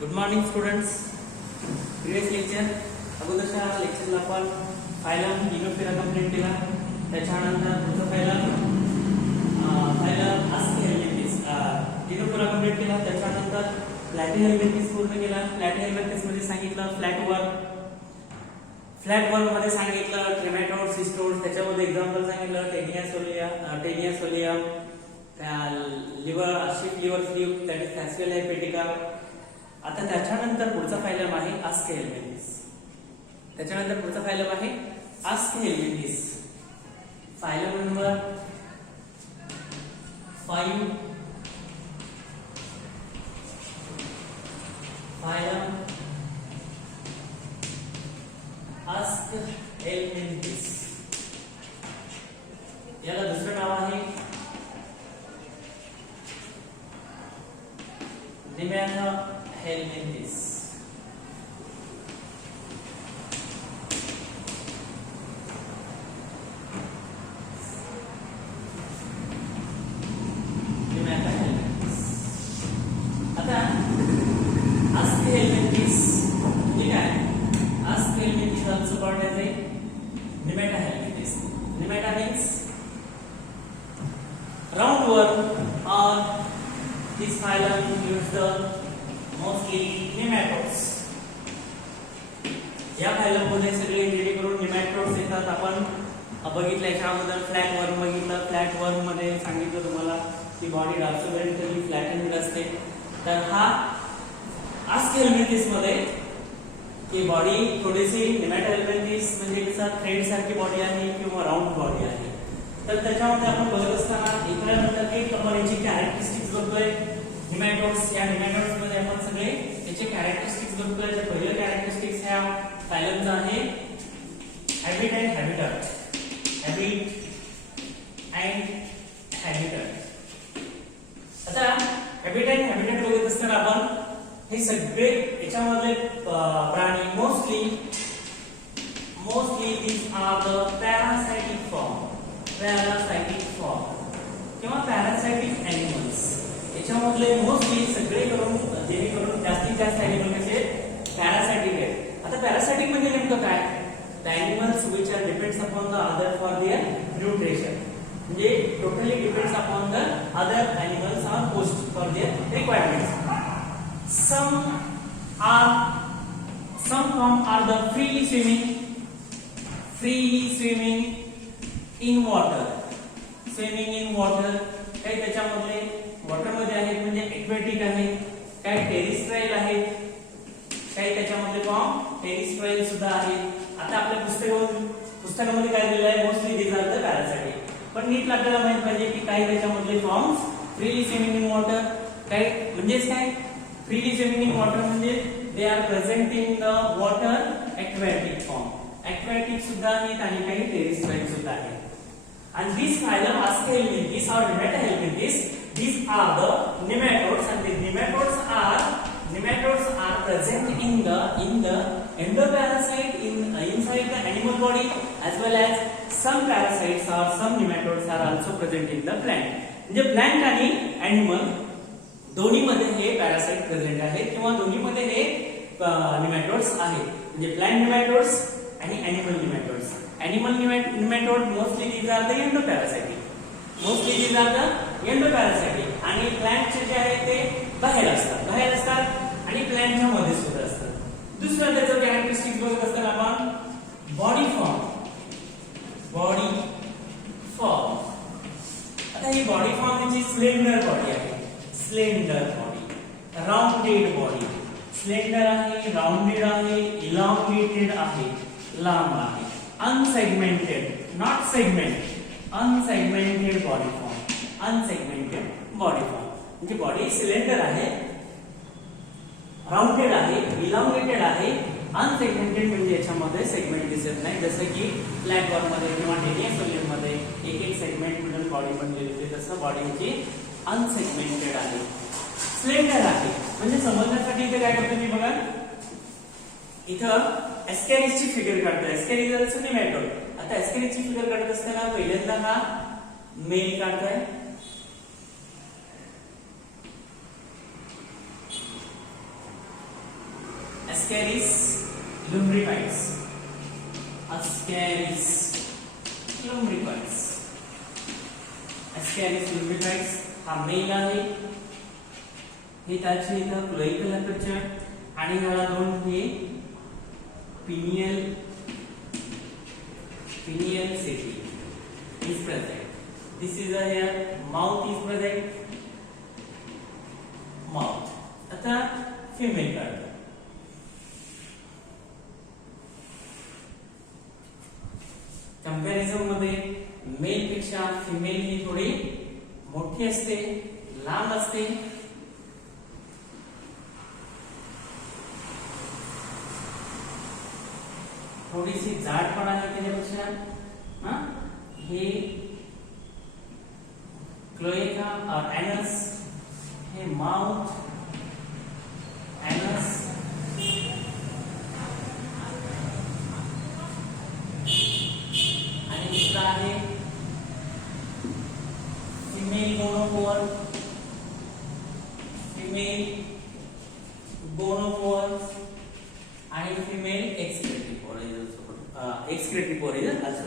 Good morning students. Previous lecture अगोदरच्या लेक्चरला आपण phylum डिनोफेरा complete केला. त्याच्यानंतर पुढचं फायलम आस्किहेल्मिंथिस डिनोफेरा कंप्लीट केला. त्याच्यानंतर प्लॅटिहेल्मिंथिस पूर्ण केला. प्लॅटिहेल्मिंथिस मध्ये सांगितलं फ्लॅट वर्म मध्ये सांगितलं ट्रेमॅटोड सिस्टोड. त्याच्यामध्ये एक्झाम्पल सांगितलं Taenia solium liver ship liver sleep that is Fasciola hepatica. आता त्याच्यानंतर पुढचा फायलम आहे आस्किहेल्मिंथिस. त्याच्यानंतर पुढचा फायलम आहे Aschelminthes. Phylum number 5 phylum Aschelminthes. याला दुसरं नाव आहे नेमॅटोहेल्मिंथिस. आता आस्किहेल्मिंथिस म्हणजे काय? Aschelminthes also called as a nematohelminthes. Nemata means roundworm or this phylum includes the mostly nematodes. या फायलम मध्ये सगळे जेणेकरून नेमॅटोड्स येतात. आपण बघितलं याच्या अगोदर फ्लॅट वर्म बघितलं. फ्लॅट वर्म मध्ये सांगितलं तुम्हाला की बॉडी डॉर्सोवेंट्रली फ्लॅटेंड असते. तर हा आस्किहेल्मिंथिस मध्ये की बॉडी थोडीशी नेमॅटोहेल्मिंथिस म्हणजे कसं थ्रेड सारखी बॉडी आहे किंवा राऊंड बॉडी आहे. तर त्याच्यामध्ये आपण बघत असताना इकडे एक आपण याची कॅरेक्टरिस्टिक्स बघतोय. नेमॅटोड्स या नेमॅटोड्स मध्ये आपण सगळे याचे कॅरेक्टरिस्टिक्स बघतोय. तर पहिलं कॅरेक्टरिस्टिक्स ह्या फायलमचा आहे हॅबिट अँड हॅबिटॅट. आता हॅबिट अँड हॅबिटॅट बघत असताना आपण हे सगळे याच्यामधले प्राणी mostly these are the parasitic form किंवा parasitic animals. याच्यामधले मोस्टली सगळे करून जेणेकरून जास्तीत जास्त एनिमल कसे पॅरासाइटिक आहेत. आता पॅरासाइटिक म्हणजे नेमकं काय? The animals which are depends upon the other for their nutrition. म्हणजे totally depends upon the other animals or host for their requirements. Some form are the freely swimming in water. काही त्याच्यामधले water मध्ये आहेत म्हणजे aquatic आहेत, काही टेरिस्ट्राईल आहेत, काही त्याच्यामधले फॉर्म टेरिस्ट्राईल सुद्धा आहेत. आता आपल्या पुस्तकामध्ये काय दिलेलं आहे? Mostly these are the parasitic. पण नीट आपल्याला माहित पाहिजे की काही त्याच्यामधले forms freely swimming in water. काही म्हणजेच काय? फ्रीली स्विमिंग इन वॉटर म्हणजे they are present in the water aquatic form. Aquatic सुद्धा आहेत आणि काही टेरिस्ट्राईल सुद्धा आहेत. And this phylum Aschelminthis or Nematohelminthis, these are the nematodes, and the nematodes are present in the endoparasite inside the animal body, as well as some parasites or some nematodes are also present in the plant. म्हणजे plant आणि animal दोन्ही मध्ये हे parasite present आहेत किंवा दोन्ही मध्ये हे नेमॅटोड्स आहेत. म्हणजे प्लांट नेमॅटोड्स आणि animal नेमॅटोड्स. Animal nematode mostly these are the endoparasitic. आणि प्लांटचे जे आहे ते बाहेर असतात आणि प्लांटच्या मध्ये सुद्धा असतात. दुसरं त्याचं कॅरेक्टरिस्टिक्स बघत असताना आपण बॉडी फॉर्म. आता ही बॉडी फॉर्म म्हणजे स्लेंडर बॉडी आहे. Rounded body. स्लेंडर आहे, राउंडेड आहे, इलॉंगेटेड आहे, लांब आहे. Unsegmented, not segment. Unsegmented body form. म्हणजे बॉडी सिलेंडर आहे, राउंडेड आहे, इलॉंगेटेड आहे. अनसेगमेंटेड म्हणजे याच्यामध्ये सेगमेंट दिसत नाही. जसं की फ्लॅट वर्म मध्ये किंवा टेनिया सोलियम मध्ये एक सेगमेंट मिळून बॉडी बनलेली होती, तसं बॉडीची अनसेगमेंटेड आहे. स्लेंडर आहे म्हणजे समजण्यासाठी इथे काय करतो मी बघा. इथं एस्कॅरिसची फिगर काढतो. एस्कॅरिस also नेमॅटोड. आता एस्कॅरिसची फिगर काढत असताना पहिल्यांदा हा मेल काढतोय, Ascaris lumbricoides. Ascaris lumbricoides. Ascaris lumbricoides हा मेल आहे. हे त्याचे इथं क्लोइकल अपर्चर आणि ह्याला दोन हे pineal city is present. This is a here mouth is present. Mouth. आता female card. कंपॅरिझन मध्ये मेल पेक्षा फिमेल ही थोडी मोठी असते, लांब असते. थोडीशी जाड पण आहे त्याच्यापेक्षा. हे क्लोएका और एनस, हे माउथ, एनस, आणि दुसरा आहे फिमेल गोनोपोर. फिमेल गोनोपोर आणि फिमेल एक्सक्रेटरी पोर इज also.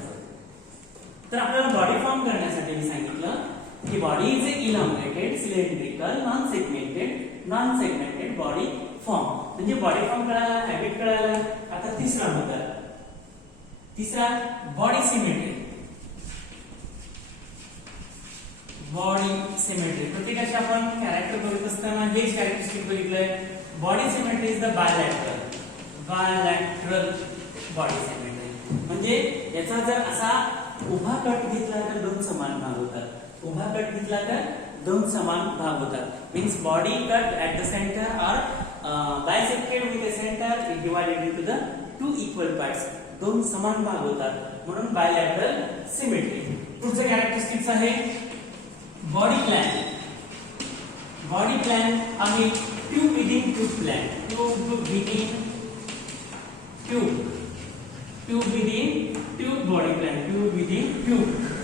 तर आपल्याला बॉडी फॉर्म करण्यासाठी मी सांगितलं की body is elongated, cylindrical, non segmented body form. म्हणजे बॉडी फॉर्म कळाला, हॅबिट कळाला. आता तिसरा मुद्दा, तिसरा बॉडी सिमेट्री. बॉडी सिमेट्री प्रत्येकाशी आपण कॅरेक्टर बघत असताना हेच कॅरेक्टरिस्टिक बघितलंय. Body symmetry is the bilateral body symmetry. म्हणजे याचा जर असा उभा कट घेतला तर दोन समान भाग होतात. उभा कट घेतला तर दोन समान भाग होतात. Means body cut at the centre और bisected with a centre divided into the two equal parts. दोन समान भाग होतात म्हणून बायलॅटरल सिमेट्री. पुढचं कॅरेक्टरिस्टिक्स आहे बॉडी प्लॅन. बॉडी प्लॅन आहे tube within tube plan. Tube within tube body plan. Tube within tube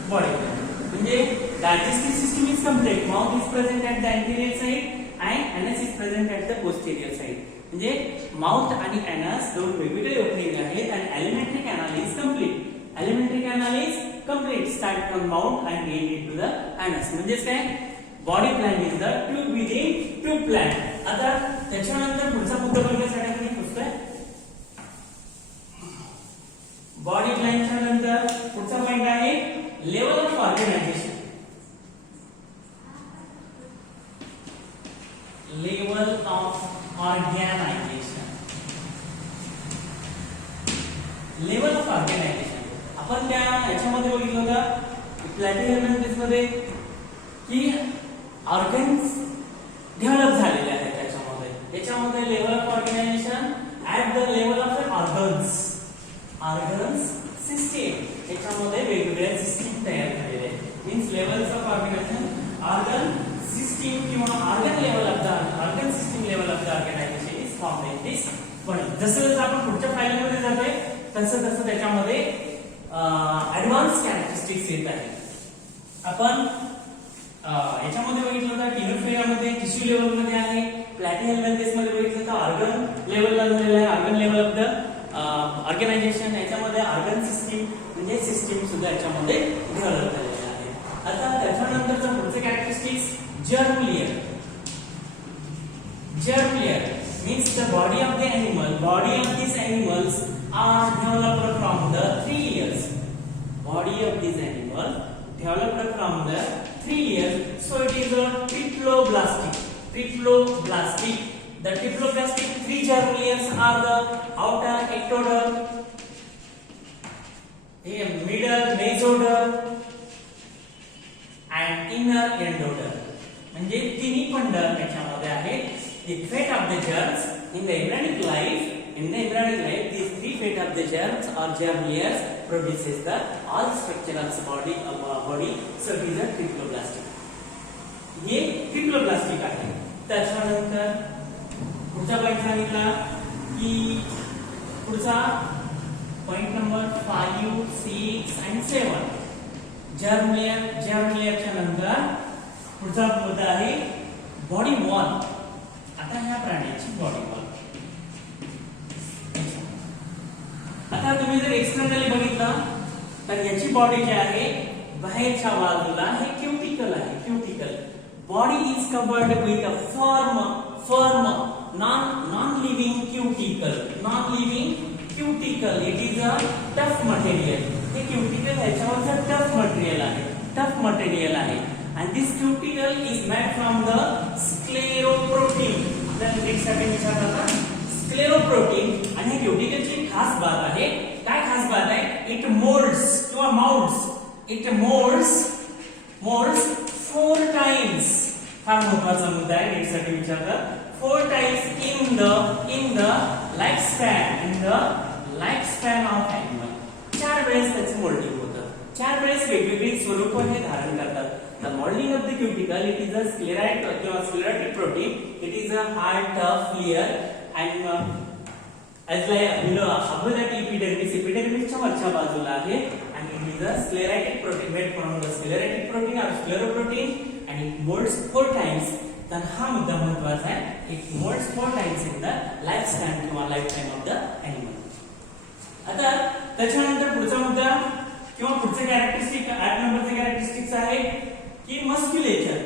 body plan. म्हणजे digestive system is complete. Mouth is present at the anterior side and anus is present at the posterior side. म्हणजे mouth आणि एनस दोन वेगवेगळे opening आहेत आणि elementary canal is complete. Elementary canal is complete start from mouth and end into the एनस. म्हणजेच काय body plan is the tube within tube plan. आता त्याच्यानंतर पुढचा मुद्दा बघण्यासाठी आपण पुस्तक बॉडी प्लॅनच्या नंतर पुढचा पॉइंट आहे level of organisation. Level of organisation. Level of organisation आपण त्या याच्यामध्ये बघितलं होतं प्लॅटिहेल्मिंथेस मध्ये की ऑर्गन्स डेव्हलप झालेले आहेत. त्याच्यामध्ये level of organisation at the level of organs system. त्याच्यामध्ये वेगवेगळ्या सिस्टीम तयार झालेल्या आहेत. Means levels of organisation organ system किंवा organ level of the organ system level of the organisation is form in this point. जसं जसं आपण पुढच्या फाईलमध्ये जातोय तसं तसं त्याच्यामध्ये ऍडव्हान्स कॅरेक्टरिस्टिक्स येत आहेत. आपण याच्यामध्ये बघितलं होतं टिनोफेरामध्ये टिश्यू लेवल मध्ये आहे. प्लॅटिहेल्मिंथेस मध्ये बघितलं तर ऑर्गन लेवलला झालेलं आहे. Organ level of the organisation. याच्यामध्ये ऑर्गन सिस्टीम म्हणजे सिस्टीम सुद्धा याच्यामध्ये डेव्हलप झालेले आहे. आता त्याच्यानंतरचं पुढचे characteristics germ layer. Germ layer means the body of the animal. Body of these animals are developed from the 3 layers. Body of these animals developed from the 3 layers. So it is a triploblastic. Triploblastic. The triploblastic 3 germ layers are the outer ectoderm, middle mesoderm, and inner endoderm. म्हणजे तिन्ही पंडर त्याच्यामध्ये आहेत. The fate of the germs in the embryonic life, these 3 fate of the germs or germ layers produces the all structure of the body. So it is a triploblastic. हे triploblastic आहे. त्याच्यानंतर पुढचा point सांगितला की पुढचा point number 5, 6 and 7 germ लेयरच्या नंतर पुढचा मुद्दा आहे बॉडी वॉल. आता ह्या प्राण्याची बॉडी वॉल आता तुम्ही जर एक्सटर्नली बघितलं तर याची बॉडी जी आहे बाहेरच्या बाजूला हे क्युटिकल आहे. Cuticle body is covered with a firm non living cuticle. It is a tough material. हे क्युटिकल ह्याच्यावरचं टफ मटेरियल आहे and this cuticle is made from the scleroprotein. तर नेक्स्ट आपण विचारणार स्क्लेरोप्रोटीन. आणि हे क्युटिकलची खास बात आहे. काय खास बात आहे? It molds 4 times. हा महत्त्वाचा मुद्दा आहे. नेक्स्ट साठी विचारतात 4 times in the lifespan of animal. 4 वेळेस त्याचं मोल्डिंग होतं. 4 वेळेस वेगवेगळी स्वरूप हे धारण करतात. The molding of the cuticle, it is a sclerite or sclerotic protein. It is a hard, tough layer and as like below above that epidermis च्या वरच्या बाजूला आहे and it is a sclerotic protein made from the sclerotic protein or scleroprotein and it molds 4 times. तर हा मुद्दा महत्त्वाचा आहे. It molds 4 times in the lifespan किंवा lifetime of the animal. आता त्याच्यानंतर पुढचा मुद्दा किंवा पुढचे कॅरेक्टरिस्टिक 8 नंबरचे कॅरेक्टरिस्टिक्स आहे की मस्क्युलेचर.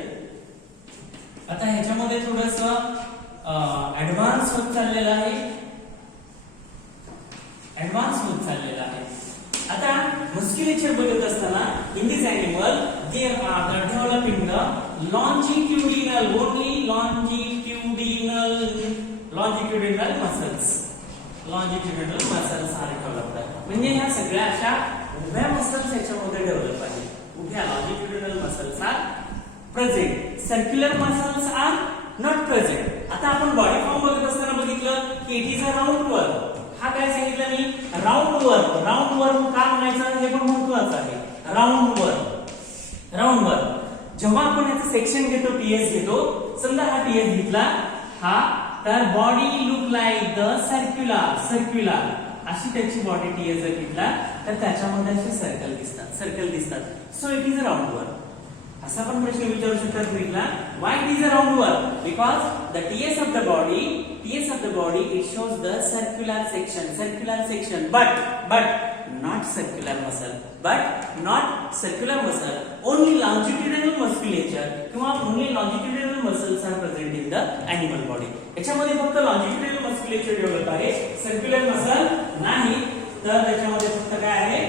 आता ह्याच्यामध्ये थोडंसं ऍडव्हान्स होत चाललेलं आहे. आता मस्क्युलेचर बघत असताना in this animal there are the developing the longitudinal muscles are developed. म्हणजे ह्या सगळ्या अशा उभ्या मसल्स याच्यामध्ये डेव्हलप आहेत. उभ्या longitudinal muscles are present. Circular muscles are not present. आता आपण बॉडी फॉर्म बघत असताना बघितलं की इट इज अ राऊंड वर्म. हा काय सांगितलं मी? राऊंड वर्म का म्हणायचं हे पण महत्त्वाचं आहे. राऊंड वर्म जेव्हा आपण याचं सेक्शन घेतो, टीएस घेतो, समजा हा टीएस घेतला हा, तर body look like the circular अशी त्याची बॉडी टीएस जर घेतला तर त्याच्यामध्ये असे सर्कल दिसतात. So it is a round worm. असा पण प्रश्न विचारू शकतात तुम्हाला, why it is a round worm? Because the TS of the body it shows the circular section but not circular muscle. Only longitudinal musculature किंवा only longitudinal muscles are present in the animal body. याच्यामध्ये फक्त longitudinal musculature develop आहे, circular muscle नाही. तर त्याच्यामध्ये फक्त काय आहे?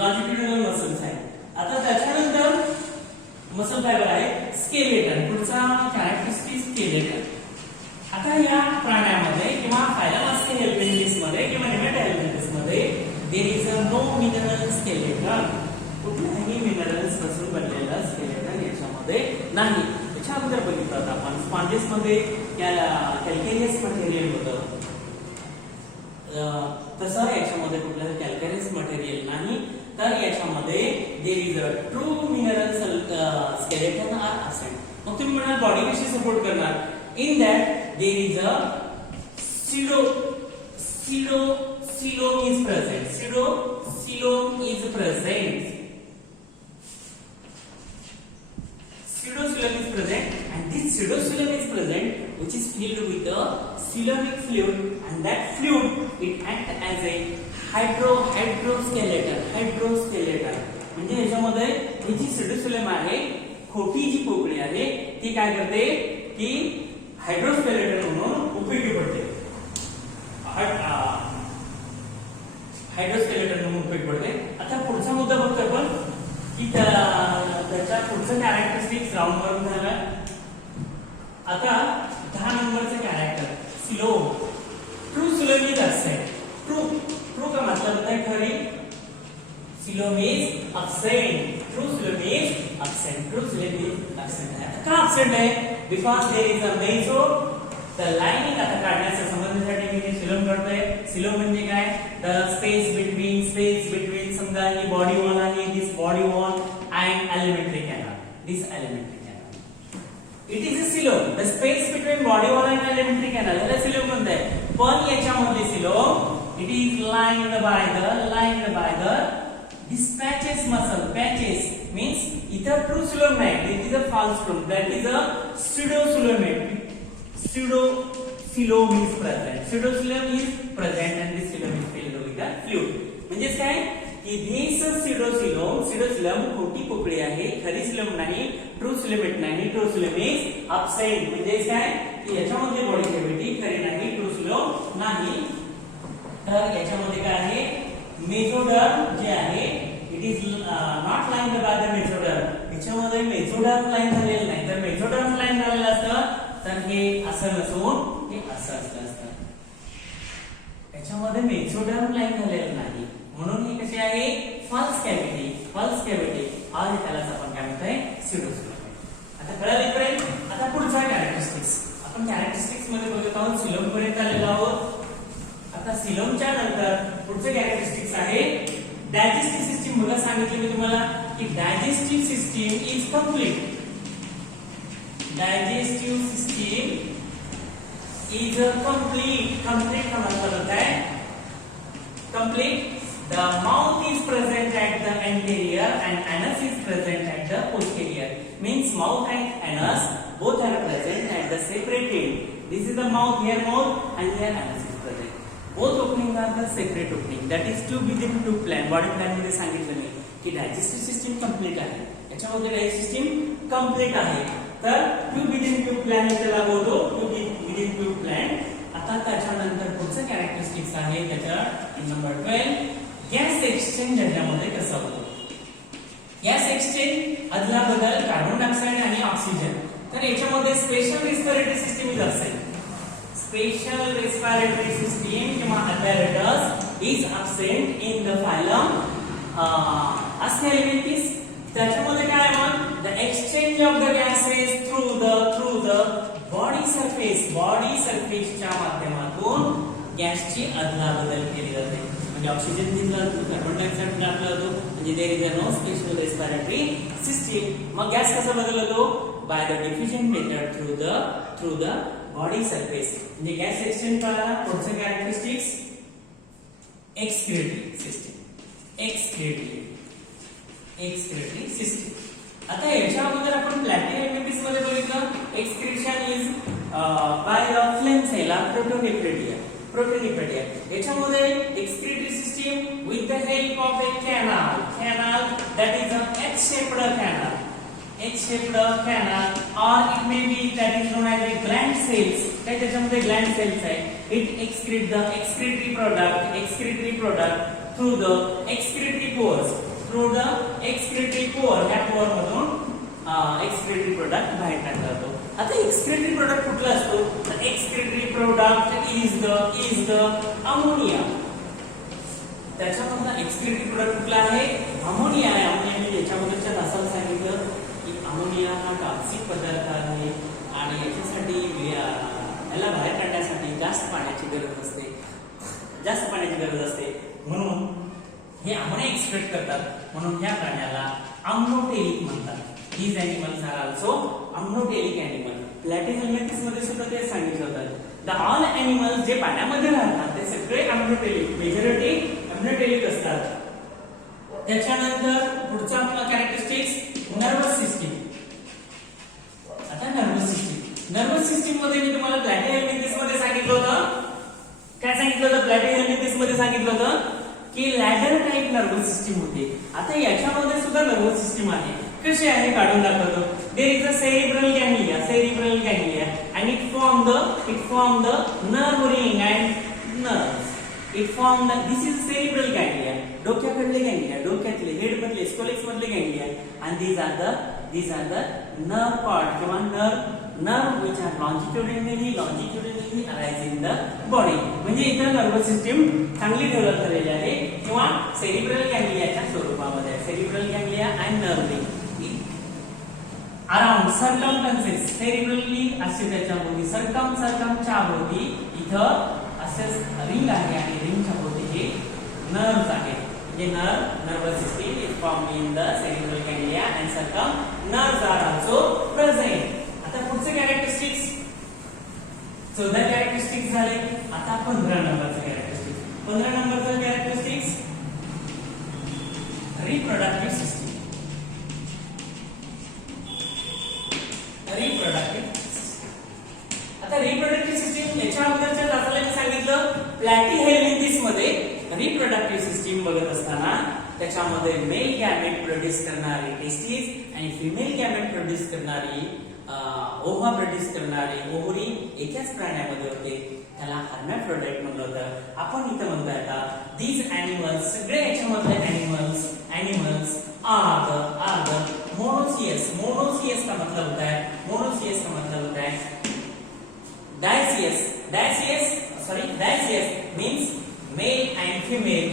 longitudinal muscles आहे. आता त्याच्यानंतर मसल फायबर आहे स्केलेटन. पुढचा कॅरेक्टरिस्टिक स्केलेटन. आता या प्राण्यामध्ये किंवा फायलम हेल्पेंटिस मध्ये किंवा नेमॅटोहेल्पेंटिस मध्ये there is a no mineral skeleton. कुठल्याही मिनरल्स पासून बनलेला स्केलेटन याच्यामध्ये नाही. याच्या अगोदर बघितलं आपण स्पॉन्जेस मध्ये कॅल्केरियस मटेरियल होतं, तसं याच्यामध्ये कुठलं कॅल्केरियस मटेरियल नाही. तर याच्यामध्ये there is a true mineral skeleton are absent. मग तुम्ही म्हणाल बॉडी कशी सपोर्ट करणार? In that there is a coelom is present. Coelom is present and this pseudocoelom is present which is filled with the coelomic fluid and that fluid it acts as a हायड्रोस्केलेटन. म्हणजे याच्यामध्ये ही जी pseudocoelom आहे, खोटी जी पोकळी आहे, ती काय करते की हायड्रोस्केलेटन म्हणून उपयोगी पडते. आता पुढचा मुद्दा बघतो आपण की त्याच्या पुढचं कॅरेक्टरिस्टिक्स राऊंड वर्म झालं. आता 10 नंबरचं character coelom. True coelom is absent. True का मतलब होता है खरी. Coelom is absent. True coelom is absent है. का अब्सेंट है? Because there is a meso the lining. आता काढण्याच्या संबंधासाठी मी सिलोम काढतोय. सिलोम म्हणजे काय? द स्पेस बिटवीन समजा ही बॉडी वॉल आहे, this body wall and alimentary canal. It is a coelom. The space between body wall and alimentary canal याला coelom म्हणतात. पण याच्यामध्ये coelom it is lined by the this patches muscle. Patches means इथं true coelom नाही, it is a false coelom. That is a pseudocoelom is present. And this coelom is filled with ventricle fluid. म्हणजेच काय की this सिडोसिलम खोटी पोकळी आहे, खरी सिलम नाही, ट्रू सिलेमेट नाही. True सिलम is absent. म्हणजेच काय की याच्यामध्ये बॉडी कॅव्हिटी खरी नाही, ट्रू सिलम नाही. तर याच्यामध्ये काय आहे मेसोडर्म जे आहे it is not line by the mesoderm. याच्यामध्ये मेसोडर्म लाईन झालेलं नाही. तर मेसोडर्म लाईन झालेलं असतं तर हे असं नसून हे असं असलं असतं. याच्यामध्ये मेसोडर्म लाईन झालेलं नाही म्हणून हे कसे आहे फॉल्स कॅव्हिटी. फॉल्स कॅव्हिटी आणि त्यालाच आपण काय म्हणतोय सिडोसिलम. आता कळलं फ्रेंड. आता पुढचा कॅरेक्टरिस्टिक्स. आपण कॅरेक्टरिस्टिक्स मध्ये बघत आहोत, सिलोम पर्यंत आलेलो आहोत. आता सिलोमच्या नंतर पुढचे कॅरेक्टरिस्टिक्स आहे डायजेस्टिव्ह सिस्टीम. बघा सांगितलं मी तुम्हाला की digestive system is complete. Digestive system is complete. Complete का मतलब होता है complete. The mouth is present at the anterior and anus is present at the posterior. Means mouth and anus both are present at the separate end. This is the mouth, here mouth and here anus is present. Both openings are the separate opening. That is tube within tube plan. Body plan मध्ये सांगितलं मी की digestive system complete आहे. याच्यामध्ये digestive system complete आहे. तर tube within tube plan याला बोलतो tube within tube plan. आता त्याच्यानंतर पुढचं कॅरेक्टरिस्टिक्स आहे त्याच्या नंबर 12 गॅस एक्सचेंज याच्यामध्ये कसं होतं. गॅस एक्सचेंज अदला बदल कार्बन डायऑक्साइड आणि ऑक्सिजन. तर याच्यामध्ये स्पेशल रेस्पिरेटरी सिस्टीम असेल. स्पेशल रेस्पिरेटरी सिस्टीम किंवा apparatus is absent in the phylum Aschelminthis. त्याच्यामध्ये काय मग the exchange of the gases through the body सरफेसच्या माध्यमातून गॅसची अदलाबदल केली जाते. म्हणजे ऑक्सिजन दिला जातो, कार्बन डायऑक्साइड टाकला जातो. म्हणजे there is no special respiratory system. मग गॅस कसा बदलला जातो by the diffusion method through the body surface. म्हणजे गॅस एक्सचेंज कळाला. पुढचे characteristics excretory system. Excretory system. आता याच्या अगोदर आपण प्लॅटिहेल्मिंथिस मध्ये बघितलं excretion is by the flame cell protonephridia. याच्यामध्ये excretory system with the help of a canal that is a H-shaped canal or it may be that is known as a gland cells. काय त्याच्यामध्ये gland cells आहे. It excrete the excretory product through the excretory pores. ह्या pour मधून excretory product बाहेर टाकला जातो. आता excretory product कुठला असतो तर excretory product is the ammonia. त्याच्यामधला एक्सक्रीटरी प्रोडक्ट कुठला आहे अमोनिया आहे. अमोनिया मी याच्याबद्दलच्या तासाला सांगितलं की अमोनिया हा टॉक्सिक पदार्थ आहे आणि याच्यासाठी याला बाहेर काढण्यासाठी जास्त पाण्याची गरज असते. म्हणून हे अमोनिया एक्सक्रीट करतात. म्हणून ह्या प्राण्याला अम्नोटेलिक म्हणतात. These animals are also amniotic animal. प्लॅटिहेल्मिंथिस मध्ये सुद्धा ते सांगितलं होतं. The all animals जे पाण्यामध्ये राहतात ते सगळे अम्नोटेलिक, मेजॉरिटी अम्नोटेलिक असतात. त्याच्यानंतर पुढचा आपला कॅरेक्टरिस्टिक्स नर्वस सिस्टीम. आता नर्वस सिस्टीम मध्ये मी तुम्हाला प्लॅटिहेल्मिंथिस मध्ये सांगितलं होतं. काय सांगितलं होतं प्लॅटिहेल्मिंथिस मध्ये सांगितलं होतं की लॅडर टाइप नर्वस सिस्टीम होते. आता याच्यामध्ये सुद्धा नर्वस सिस्टीम आहे. कशी आहे काढून दाखवतो. There is a cerebral ganglia and it form the nerve ring and nerves. This is cerebral ganglia. डोक्याकडले गँग्लिया, डोक्यातले हेड मधले स्कोलेक्स मधले ganglia and these are the nerve part किंवा nerve which are longitudinally arise in the body. म्हणजे इथं nervous system चांगली develop झालेली आहे किंवा सेरिब्रल गँग्लियाच्या स्वरूपामध्ये. Cerebral ganglia and nerve ring around circumferences. Cerebrally असे त्याच्या भोवती सर्कमच्या भोवती इथं असे रिंग आहे आणि रिंगच्या भोवती हे नर्व्स आहेत. म्हणजे nervous system is formed in the cerebral ganglia and circum nerves are also present. आता पुढचे कॅरेक्टरिस्टिक्स 14 कॅरेक्टरिस्टिक्स झाले. आता 15 नंबरचे कॅरेक्टरिस्टिक्स. 15 नंबरचे कॅरेक्टरिस्टिक्स रिप्रोडक्टिव्ह सिस्टीम. आता रिप्रोडक्टिव्ह सिस्टीम याच्या अगोदरच्या तासाला मी सांगितलं प्लॅटिहेल्मिंथिस मध्ये रिप्रोडक्टिव्ह सिस्टीम बघत असताना त्याच्यामध्ये मेल गॅमेट प्रोड्यूस करणारी टेस्टिस आणि फिमेल गॅमेट प्रोड्यूस करणारी ओव्हा प्रोड्यूस करणारी ओव्हरी एकाच प्राण्यामध्ये होते, त्याला हर्मॅफ्रोडाइट म्हणलं होतं. आपण इथं म्हणतोय आता दीज ॲनिमल्स, सगळे याच्यामधले animals are the monoecious. Monoecious का मतलब होता है, मोनोसियस का मतलब होता है dioecious means male and female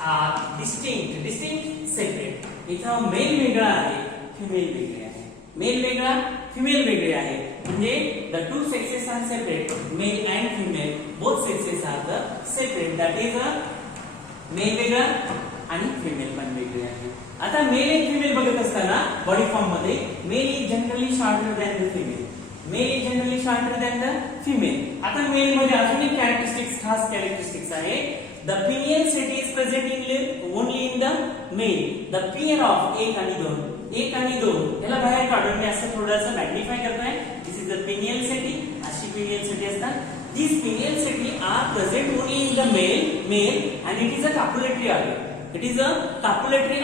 are distinct separate. इथं मेल वेगळा आहे, फिमेल वेगळे आहे. मेल वेगळा, फिमेल वेगळे आहे. म्हणजे the two sexes are separate, male and female, both sexes are the separate. That is a male वेगळा आणि फिमेल पण वेगळे आहे. आता मेल आणि फिमेल बघत असताना बॉडी फॉर्म मध्ये male is generally shorter than the female. Male is generally shorter than the female. आता मेल मध्ये अजून एक खास कॅरेक्टरिस्टिक्स आहे. The penial set is present only in the male. The pair of एक आणि दोन याला बाहेर काढून मी असं थोडंसं मॅग्निफाय करतोय. दिस इज द पिनियल सेटी. अशी पिनियल सेटी असतात. These pineal seti are present only in the male and it is a copulatory organ. It is a copulatory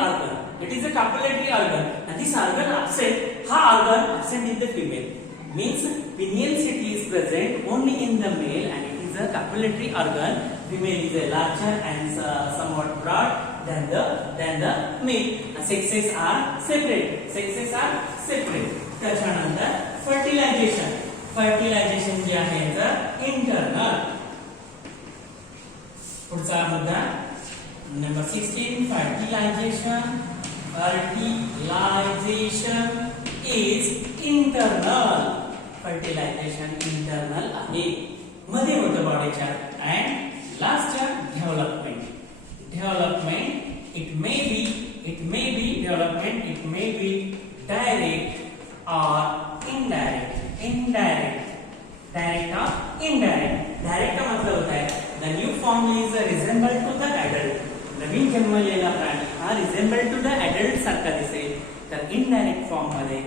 organ and this organ absent in the female. Means pineal seti is present only in the male and it is a copulatory organ. Female is a larger and somewhat broad than the male. Sexes are separate. त्याच्यानंतर fertilisation जे आहे याचं internal. पुढचा मुद्दा नंबर 16. Fertilisation is internal. Fertilisation internal आहे, मध्ये होतं बॉडीच्या. अँड लास्टच्या development. It may be direct और इनडायरेक्ट. डायरेक्ट और इनडायरेक्ट. डायरेक्ट का मतलब होता है the new form is resemble to the adult. नवीन जन्मलेला प्राणी हा रिसेंबल टू द एडल्ट सारखा दिसेल. तर इनडायरेक्ट फॉर्म मध्ये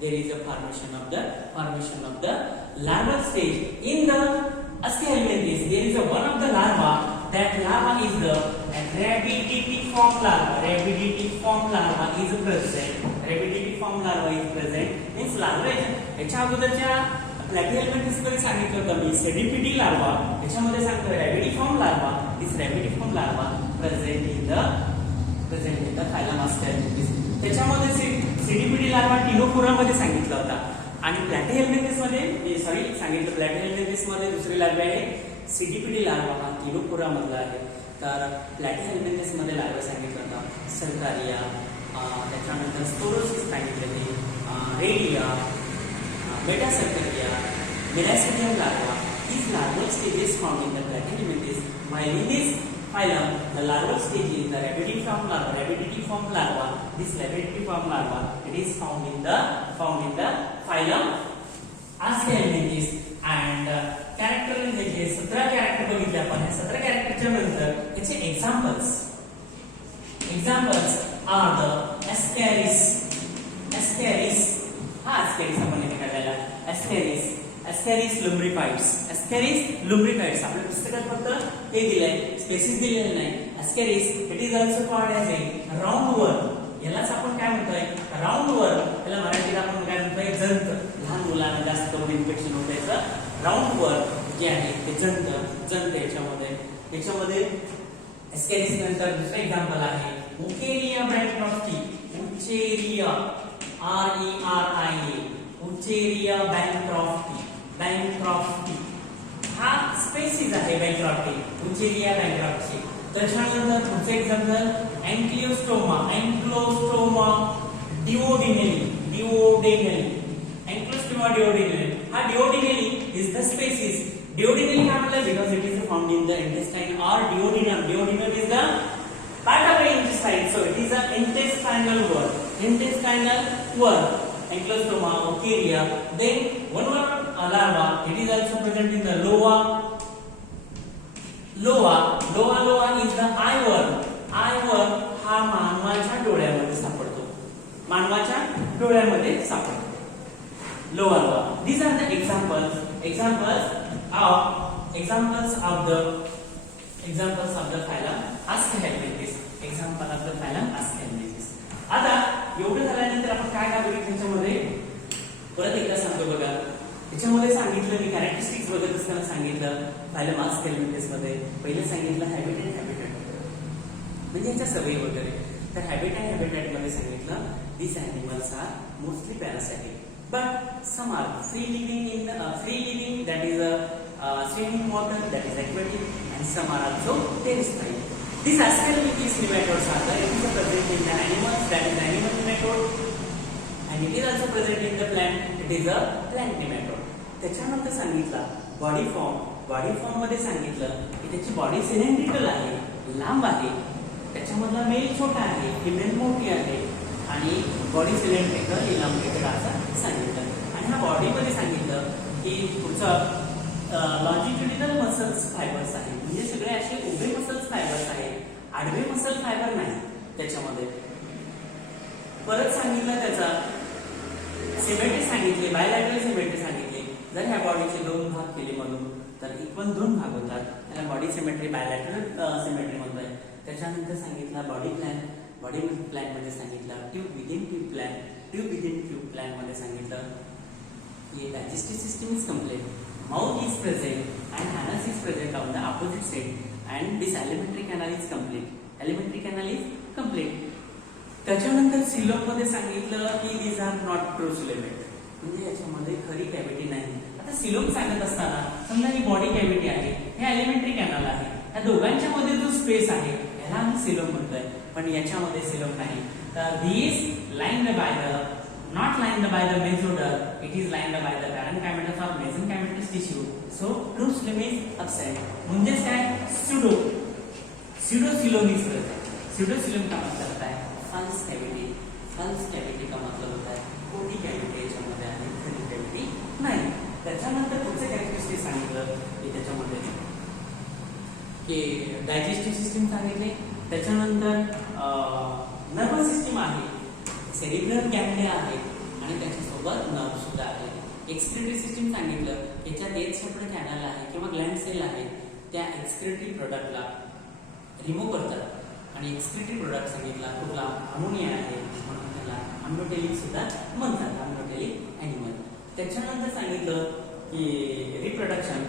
there is a formation of the larva stage in the Ascariasis. There is one of the larva. That larva is the rabidiform larva is present. Means larva याच्या अगोदरच्या प्लॅटिहेल्मिंथस मध्ये सांगितलं होतं मी सेडिपिडी larva. याच्यामध्ये सांगतो rhabditiform larva. This rhabditiform larva present in the phylum Ascariasis. त्याच्यामध्ये सेडिपिडी larva Ctenophora मध्ये सांगितला होता आणि प्लॅटिहेल्मिंथस मध्ये सांगितलं प्लॅटिहेल्मिंथस मध्ये दुसरी लार्वा आहे सीडीपीडी लार्वा हा टिनोफोरा मधला आहे. तर प्लॅटिहेल्मिंथस मध्ये लार्वा सांगितलं होता सरकारिया, त्याच्यानंतर स्पोरोसिस सांगितलेली, radio, मेटासर्करिया, मेलासिडियम larva. These larval stages found in the Platyhelminthes. While in this phylum, the larval stage is the rabidiform larva. This rabidiform larva, it is found in the phylum Ascariasis. And character म्हणजे 17 character बघितले आपण. 17 कॅरेक्टरच्या नंतर याचे examples are the Ascaris. हा Ascaris आपण इथे काढलेला Ascaris lumbricoids. आपल्या पुस्तकात फक्त हे दिलंय, स्पेसिस दिलेलं नाही. Ascaris it is also called as a roundworm. यालाच आपण काय म्हणतोय राऊंडवर्म. याला मराठीत आपण काय म्हणतोय जंत. लहान मुलांना जास्त करून इन्फेक्शन होतं याचं राऊंडवर्म जे आहे ते जंत याच्यामध्ये Ascaris नंतर दुसरं एक्झाम्पल आहे उकेरिया बँक्रॉफ्टी. उचेरिया RERIA उचेरिया बँक्रॉफ्टी हा स्पेसिस आहे बँक्रॉफ्टी. उचेरिया बँक्रॉफ्टी. त्याच्यानंतर पुढचं एक्झाम्पल अँक्लिओस्टोमा डिओडिनेली. हा duodenale is the species. Duodenale का मतलब because it is found in the intestine और duodenum is the part of the intestine, so it is a intestinal worm. Anklostoma, Ukeria. Then one more larva, it is also present in the loa is the eyeworm. हा मानवाच्या डोळ्यामध्ये सापडतो. लोआ. These are the examples of examples of the phylum Aschelminthis. Example of the phylum Aschelminthis. आता एवढं झाल्यानंतर आपण काय काय बघितलं त्याच्यामध्ये परत एकदा सांगतो बघा. त्याच्यामध्ये सांगितलं मी कॅरेक्टरिस्टिक्स बघत असताना सांगितलं फायलम आस्केल्मिंथिस मध्ये पहिलं सांगितलं हॅबिटेट म्हणजे याच्या सवयी वगैरे. तर हॅबिटेट मध्ये सांगितलं these animals are mostly parasitic but some are free living that is swimming water, that is aquatic, and some are also terrestrial. These Aschelminthis nematodes are present in the animals, that is animal nematode, and it is also present in the plant, it is a plant nematode. त्याच्यानंतर सांगितलं body form मध्ये सांगितलं की त्याची body cylindrical आहे, लांब आहे, त्याच्यामधला मेल छोटा आहे, फिमेल मोठी आहे आणि बॉडी सिलेंड्रिकल इलांबेटेड असं सांगितलं. आणि ह्या बॉडी मध्ये सांगितलं की पुढचं लॉन्जिट्युडिनल मसल्स फायबर्स आहे, म्हणजे सगळे असे उभे मसल्स फायबर्स आहेत, आडवे मसल फायबर नाही त्याच्यामध्ये. परत सांगितलं त्याचा सिमेट्री सांगितली, बायलॅटरल सिमेट्री सांगितली. जर ह्या बॉडीचे दोन भाग केले म्हणून तर इक्वल दोन भाग होतात, त्याला बॉडी सिमेट्री बायलॅटरल सिमेट्री म्हणतात. त्याच्यानंतर सांगितलं बॉडी प्लॅन मध्ये सांगितलं ट्यूब विदिन ट्यूब प्लॅन मध्ये सांगितलं की digestive system is complete, mouth is present and Anas is present on the opposite side and this elementary canal is complete. त्याच्यानंतर सिलोम मध्ये सांगितलं की दीज आर नॉट ट्रू सिलेमेंट, म्हणजे याच्यामध्ये खरी कॅव्हिटी नाही. आता सिलोम सांगत असताना समजा ही बॉडी कॅव्हिटी आहे, हे एलिमेंटरी कॅनल आहे, या दोघांच्या मध्ये जो स्पेस आहे याला आम्ही सिलोम म्हणतोय, पण याच्यामध्ये सिलोम नाही. तर these not lined by the mesoder, it is lined by the parenchymatous or mesenchymatous tissue, so true silom is absent. म्हणजेच काय pseudo silom is present. pseudo silom का मतलब होता है false cavity का मतलब होता है खोटी कॅव्हिटी याच्यामध्ये आहे, खरी कॅव्हिटी नाही. त्याच्यानंतर पुढचे कॅरेक्टरिस्टिक सांगितलं की त्याच्यामध्ये की डायजेस्टिव्ह सिस्टीम सांगितले. त्याच्यानंतर नर्वस सिस्टीम आहे, सेरिब्रल गॅंग्लिया आहे आणि त्याच्यासोबत नर्व सुद्धा आहे. एक्सक्रिटरी सिस्टीम सांगितलं, याच्यात एक सेपरेट कॅनल आहे किंवा ग्लँड सेल आहे, त्या एक्सक्रिटरी प्रोडक्टला रिमूव्ह करतात. आणि एक्सक्रिटरी प्रोडक्ट सांगितला कुठला अमोनिया आहे म्हणून त्याला अम्नोटेलिक सुद्धा म्हणतात, अम्नोटेलिक ॲनिमल. त्याच्यानंतर सांगितलं की रिप्रोडक्शन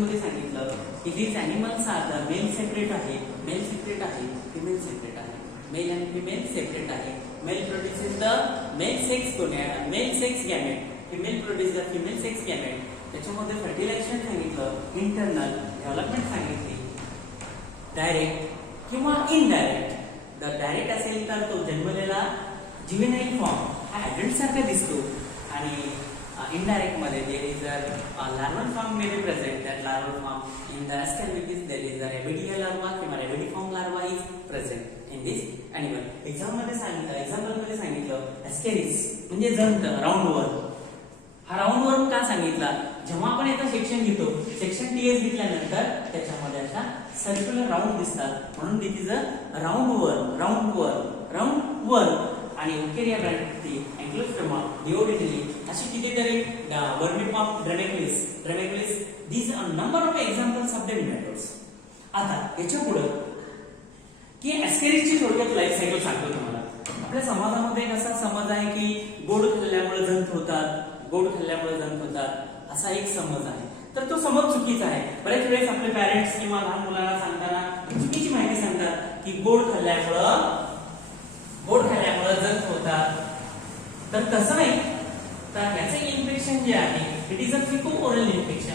मध्ये सांगितलं की these animals are the male separate आहे, फिमेल सेपरेट आहे, मेल आणि फिमेल सेपरेट आहे. Male produces the male sex gamete, female produce the female sex gamete. त्याच्यामध्ये फर्टिलायझेशन सांगितलं, इंटरनल डेव्हलपमेंट सांगितली, डायरेक्ट किंवा इनडायरेक्ट. जर डायरेक्ट असेल तर तो जन्मलेला ज्युवेनाइल फॉर्म हा ऍडल्ट सारखा दिसतो आणि indirect मध्ये there is a larval form may be present. That larval form in the Aschelminthis there is a rabidia larva किंवा rabidiform larva is present in this animal. example मध्ये सांगितलं Ascaris म्हणजे जंत, राऊंड वर्म. हा राऊंड वर्म का सांगितला, जेव्हा आपण याचा सेक्शन घेतो, सेक्शन टीएस घेतल्यानंतर त्याच्यामध्ये अशा सर्क्युलर राऊंड दिसतात, म्हणून दिस इज अ राऊंड वर्म. आणि युकेरिया ब्रँडची अँक्लोस्टोमा, डिओडिनली अशी कितीतरी वर्मिफॉर्म, ड्रमेक्युलिस these are number of examples of the nematodes. आता याच्या पुढे की ॲस्केरिसची थोडक्यात लाईफ सायकल सांगतो तुम्हाला. आपल्या समाजामध्ये कसा समज आहे की गोड खाल्ल्यामुळे जंत होतात असा एक समज आहे. तर तो समज चुकीचा आहे. बरेच वेळेस आपले पॅरेंट्स किंवा लहान मुलांना सांगताना चुकीची माहिती सांगतात की गोड खाल्ल्यामुळे जंत होतात. तर तसं नाही. तर याचं इन्फेक्शन जे आहे इट इज अ फिको ओरल इन्फेक्शन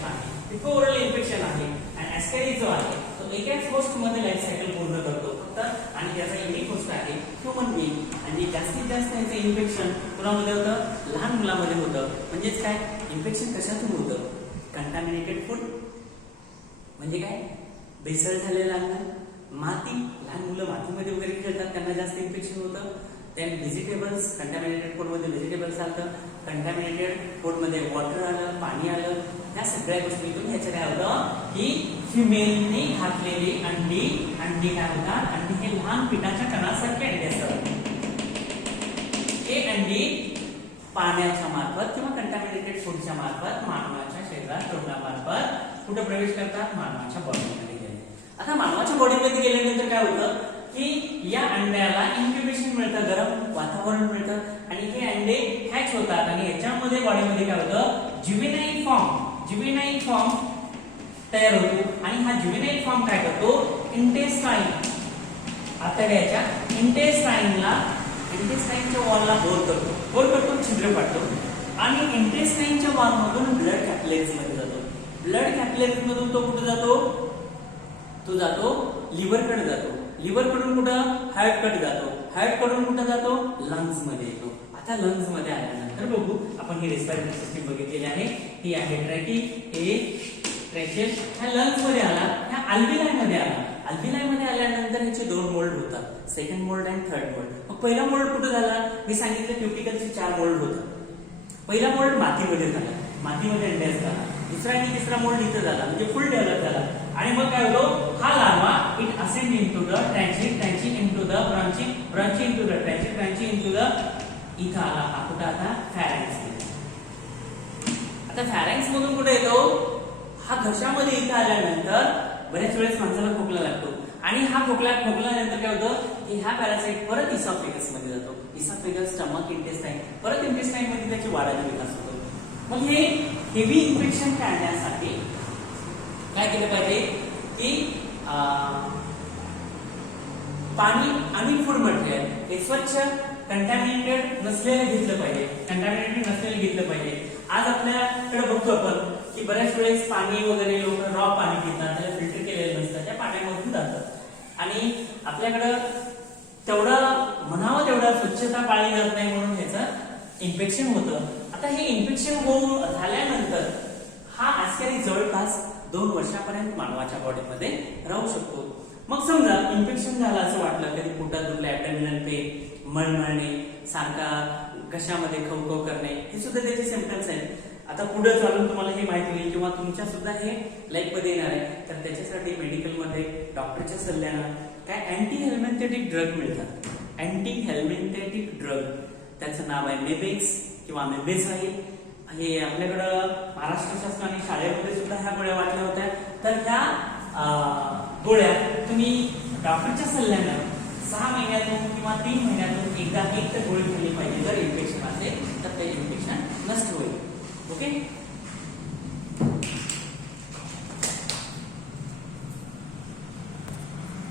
आहे आणि ॲस्केरिस जो आहे तो एकाच होस्ट मध्ये लाईफ सायकल पूर्ण करतो फक्त. आणि त्याचा युनिक होस्ट आहे ह्युमन बीइंग. आणि जास्तीत जास्त याचं इन्फेक्शन कुणामध्ये होतं, लहान मुलामध्ये होतं. म्हणजेच काय, इन्फेक्शन कशातून होतं, कंटामिनेटेड फूड म्हणजे काय, भेसळ झालेलं अन्न, माती, लहान मुलं मातीमध्ये वगैरे खेळतात त्यांना जास्त इन्फेक्शन होतं. देन व्हेजिटेबल्स, कंटामिनेटेड फूड मध्ये व्हेजिटेबल्स आलं, कंटामिनेटेड फूड मध्ये वॉटर आलं, पाणी आलं. या सगळ्या गोष्टीतून ह्याचं काय होतं की फिमेलने घातलेली अंडी काय होतात, अंडी हे लहान पिठाच्या कणासारखे अंडी असतात. हे अंडी पाण्याच्या मार्फत किंवा कंटामिनेटेड फूडच्या मार्फत मानवाच्या शरीरात तोंडामार्फत कुठे प्रवेश करतात मानवाच्या बॉडीमध्ये गेले. आता मानवाच्या बॉडीमध्ये गेल्यानंतर काय होतं की या अंड्याला इन्क्युबेशन मिळतं, गरम वातावरण मिळतं आणि हे अंडे हॅच होतात आणि याच्यामध्ये बॉडीमध्ये काय होतं ज्युवेनाइल फॉर्म तयार होतो आणि हा ज्युवेनाइल फॉर्म काय करतो इंटेस्टाइन आतड्याच्या इंटेस्टाइनच्या वॉलला होल करतो छिद्र पाडतो आणि इंटेस्टाइनच्या वॉलमधून ब्लड कॅपिलरीज मध्ये जातो. ब्लड कॅपिलरीज मधून तो कुठे जातो तो जातो लिव्हरकडे जातो. लिव्हर कडून कुठं हार्ट कडे जातो. हार्ट कडून कुठं जातो लंग्स मध्ये येतो. आता लंग्स मध्ये आल्यानंतर बघू आपण ही रेस्पिरेटरी सिस्टीम बघितलेली आहे. ही आहे ट्रॅकियल ह्या लंग्स मध्ये आला, ह्या अल्व्हिलाई मध्ये आला. अल्व्हिलाई मध्ये आल्यानंतर ह्याचे दोन मोल्ड होतात, सेकंड मोल्ड आणि थर्ड मोल्ड. मग पहिला मोल्ड कुठे झाला मी सांगितलं क्युटिकलचे 4 मोल्ड होतात. पहिला मोल्ड मातीमध्ये झाला, मातीमध्ये अंड्यास झाला. दुसरा आणि तिसरा मोल्ड इथं झाला म्हणजे फुल डेव्हलप झाला आणि मग काय होतो हा larva it ascend into the trenching into the branching into the trenching into the इथं आला. हा कुठं आता फॅरेंक्स. आता फॅरेंक्स मधून कुठे येतो हा घशामध्ये इथं आल्यानंतर बऱ्याच वेळेस माणसाला खोकला लागतो आणि हा खोकल्यानंतर काय होतं की हा पॅरासाइट परत इसॉफेगस मध्ये जातो. इसॉफेगस स्टमक इंटेस्टाइन परत इंटेस्टाइन मध्ये त्याची वाढायला विकास होतो. मग हे हेवी इन्फेक्शन टाळण्यासाठी काय केलं पाहिजे की पाणी आणि फूड मटेरियल हे स्वच्छ कंटॅमिनेटेड नसलेलं घेतलं पाहिजे. आज आपल्याकडे बघतो आपण की बऱ्याच वेळेस पाणी वगैरे लोक रॉ पाणी पितात, त्याला फिल्टर केलेलं नसतं, त्या पाण्यामधून जातात आणि आपल्याकडं म्हणावं तेवढा स्वच्छता पाळली जात नाही म्हणून ह्याचं इन्फेक्शन होतं. आता हे इन्फेक्शन होऊन झाल्यानंतर हा आस्कॅरिक जवळपास 2 वर्षापर्यंत मानवाच्या बॉडीमध्ये राहू शकतो. मग समजा इन्फेक्शन झालं असं वाटलं, कधी पोटात दुखलं, ॲब्डोमिनल पेन, मळमळणे, सारखा घशामध्ये खवखव करणे, हे सुद्धा त्याचे सिम्पटम्स आहेत. आता पुढे चालून तुम्हाला हे माहिती होईल किंवा तुमच्या सुद्धा हे लाईफ मध्ये येणार आहे. तर त्याच्यासाठी मेडिकल मध्ये डॉक्टरच्या सल्ल्यानं काय अँटी हेल्मिंथेटिक ड्रग मिळतात. अँटी हेल्मिंथेटिक ड्रग त्याचं नाव आहे मेबेक्स किंवा मेबेझाईल. हे आपल्याकडं महाराष्ट्र शासनाने शाळेमध्ये सुद्धा ह्या गोळ्या वाटल्या होत्या. तर ह्या गोळ्या तुम्ही डॉक्टरच्या सल्ल्यानं 6 महिन्यातून किंवा 3 महिन्यातून एकदा एक तर गोळी खाल्ली पाहिजे. जर इन्फेक्शन असेल तर ते इन्फेक्शन नष्ट होईल. ओके.